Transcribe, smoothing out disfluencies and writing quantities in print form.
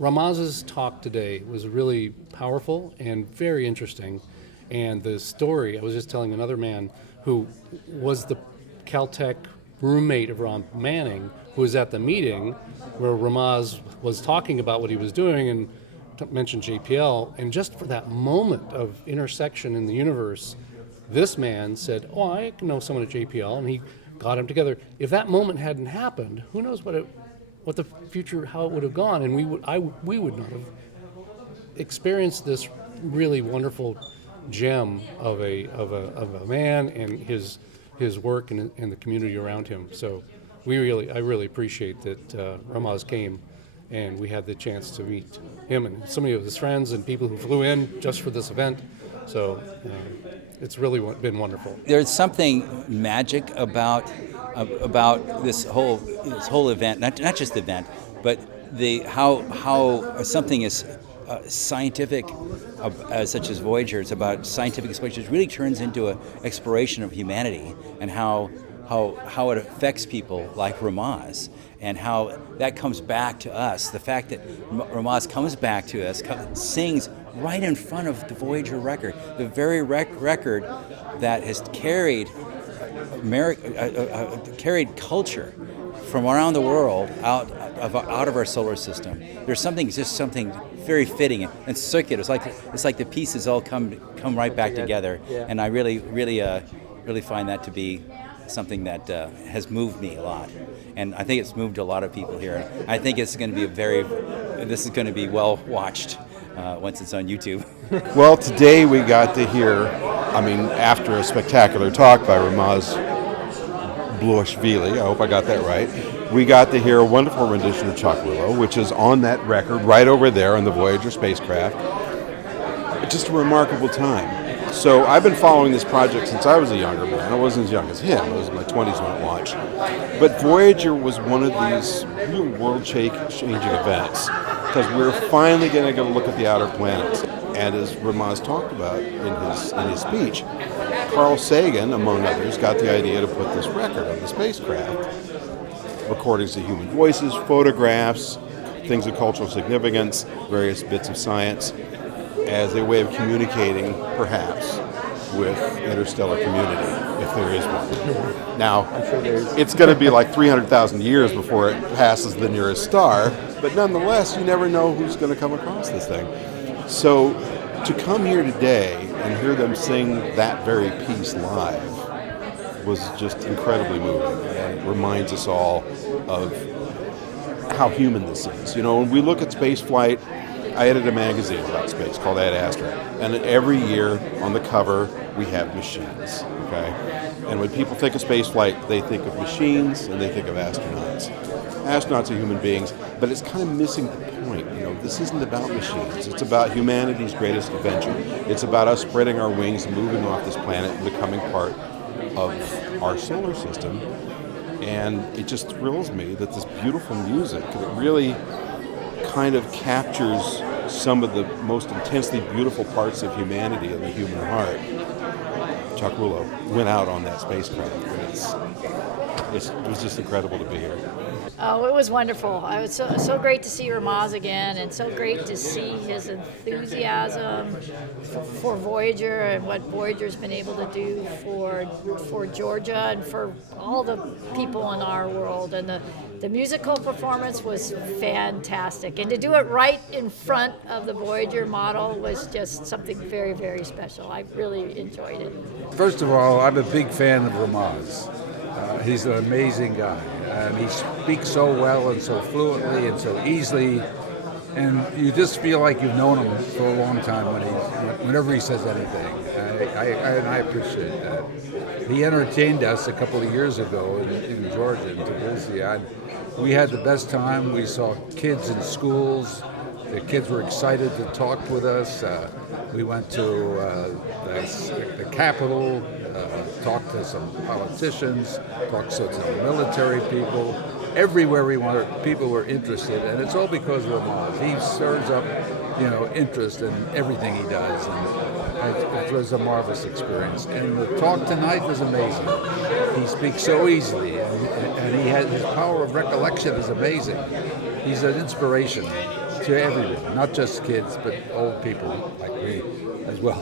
Ramaz's talk today was really powerful and very interesting. And the story, I was just telling another man who was the Caltech roommate of Ron Manning, who was at the meeting where Ramaz was talking about what he was doing and mentioned JPL. And just for that moment of intersection in the universe, this man said, "Oh, I know someone at JPL," and he got him together. If that moment hadn't happened, who knows what the future, how it would have gone, and we would not have experienced this really wonderful gem of a man and his work and the community around him. So I really appreciate that Ramaz came, and we had the chance to meet him and so many of his friends and people who flew in just for this event. So it's really been wonderful. There's something magic about this whole event, not just the event, but how something is scientific, such as Voyager. It's about scientific exploration. It really turns into an exploration of humanity and how it affects people like Ramaz, and how that comes back to us. The fact that Ramaz comes back to us, sings right in front of the Voyager record, the very record that has carried culture from around the world out of our solar system. There's something very fitting and circular. It's like the pieces all come right back together, and I really find that to be something that has moved me a lot, and I think it's moved a lot of people here. I think it's going to be this is going to be well watched once it's on YouTube. Well, today we got to hear, after a spectacular talk by Ramaz Bluashvili, I hope I got that right, we got to hear a wonderful rendition of Chuck Willow, which is on that record right over there on the Voyager spacecraft. Just a remarkable time. So I've been following this project since I was a younger man. I wasn't as young as him. I was in my 20s when I watched. But Voyager was one of these real world-changing events, because we're finally going to go look at the outer planets. And as Ramaz talked about in his speech, Carl Sagan, among others, got the idea to put this record on the spacecraft. Recordings of human voices, photographs, things of cultural significance, various bits of science, as a way of communicating, perhaps, with interstellar community, if there is one. Now, it's going to be like 300,000 years before it passes the nearest star, but nonetheless, you never know who's going to come across this thing. So, to come here today and hear them sing that very piece live was just incredibly moving, and it reminds us all of how human this is. You know, when we look at space flight, I edit a magazine about space called Ad Astra, and every year on the cover we have machines, okay? And when people think of space flight, they think of machines and they think of astronauts. Astronauts are human beings, but it's kind of missing the point. You know, this isn't about machines. It's about humanity's greatest adventure. It's about us spreading our wings and moving off this planet and becoming part of our solar system. And it just thrills me that this beautiful music, that really kind of captures some of the most intensely beautiful parts of humanity and the human heart. Chuck Willow went out on that spacecraft, and it was just incredible to be here. Oh, it was wonderful. It was so great to see Ramaz again, and so great to see his enthusiasm for Voyager and what Voyager's been able to do for Georgia and for all the people in our world. And the musical performance was fantastic, and to do it right in front of the Voyager model was just something very, very special. I really enjoyed it. First of all, I'm a big fan of Ramaz. He's an amazing guy, and he speaks so well and so fluently and so easily, and you just feel like you've known him for a long time whenever he says anything. I appreciate that. He entertained us a couple of years ago in Georgia, in Tbilisi. We had the best time. We saw kids in schools. The kids were excited to talk with us. We went to the Capitol, talked to some politicians, talked to some military people. Everywhere we went, people were interested, and it's all because of Ramaz. He stirs up, interest in everything he does, and it was a marvelous experience. And the talk tonight was amazing. He speaks so easily, and his power of recollection is amazing. He's an inspiration to everyone, not just kids, but old people like me as well.